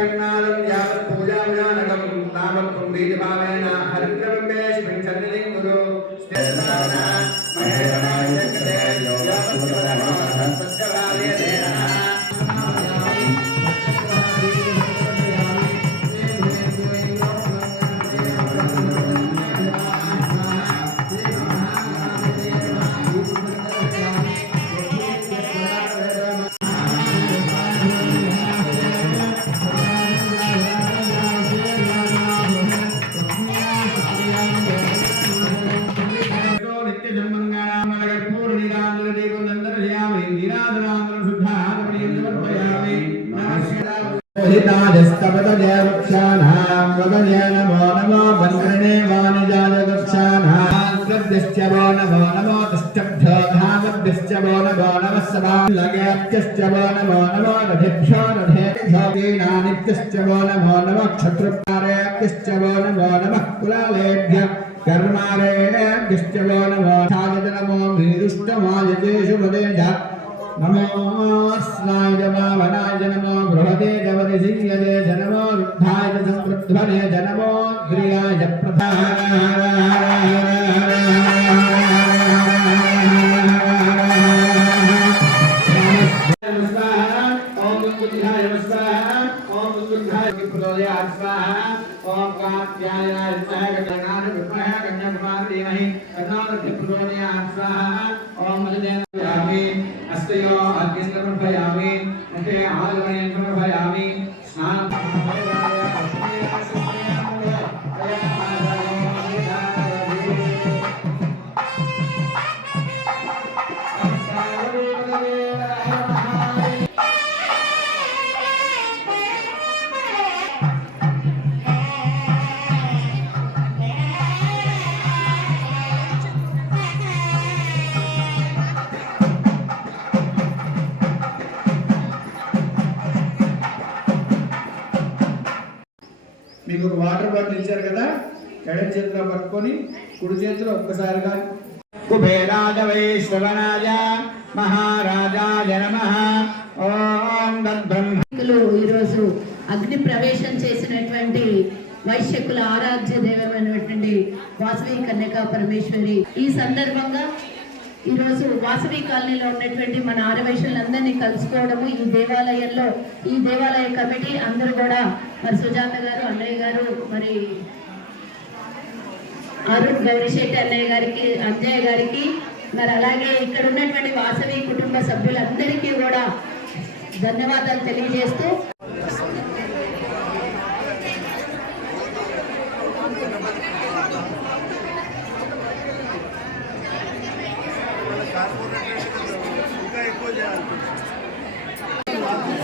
జగన్నాథం యావత్ పూజావిధానకం తావత్ కుంభీజభావేన హరిద్రవింబేష్మిన్ సన్నిధిం గురు స్థిరస్థాన క్షత్రుభ్యారేభ్యశ్చ నమో నమ. కులాలేభ్య मन्त्रणे वाणिजायगक्षाणां वो नमो नमो तिष्ठभ्यो धामभ्यश्च वो नमो नमः सदा लगेभ्यश्च वो नमो नमो रथेभ्यो रथेभ्यो वीणानिभ्यश्च वो नमो नमः क्षत्रुपारेभ्यश्च वो नमो नमः कुलालेभ्यः कर्मारेभ्यश्च वो नमो छायत नमो वीरुष्टमायजेषु वदेज नमो स्नाय वामनाय नमो बृहदे जवति सिंहदे जनमो रुद्धाय च संवृद्धने जनमो ध्रियाय ओम कात्याय विद्महे गणान विद्महे कन्याकुमार धीमहि तन्नो प्रचोदयात् स्वाहा, ओम मलिनेन यामि अस्तयो अग्निं प्रभयामि, मुखे आलवनेन प्रभयामि। మీకు ఒక వాటర్ బాటిల్ ఇచ్చారు కదా ఎడం చేతిలో పట్టుకొని కుడి చేతిలో ఒక్కసారిగా కుబేరాజ వైశ్వనాయ మహారాజాయ నమః. ఓం తద్బ్రహ్మ. వైశ్యకులు ఈరోజు అగ్ని ప్రవేశం చేసినటువంటి వైశ్యకుల ఆరాధ్య దైవమైనటువంటి వాసవి కన్యకా పరమేశ్వరి. ఈ సందర్భంగా ఈరోజు వాసవి కాలనీలో ఉన్నటువంటి మన ఆరవైశ్యులందరినీ కలుసుకోవడము ఈ దేవాలయంలో ఈ దేవాలయ కమిటీ అందరూ కూడా. మరి సుజాత గారు అన్నయ్య గారు మరి అరుణ్ గౌరిశెట్టి అన్నయ్య గారికి అజయ్ గారికి మరి అలాగే ఇక్కడ ఉన్నటువంటి వాసవి కుటుంబ సభ్యులందరికీ కూడా ధన్యవాదాలు తెలియజేస్తూ ¿Qué es eso? ¿Qué.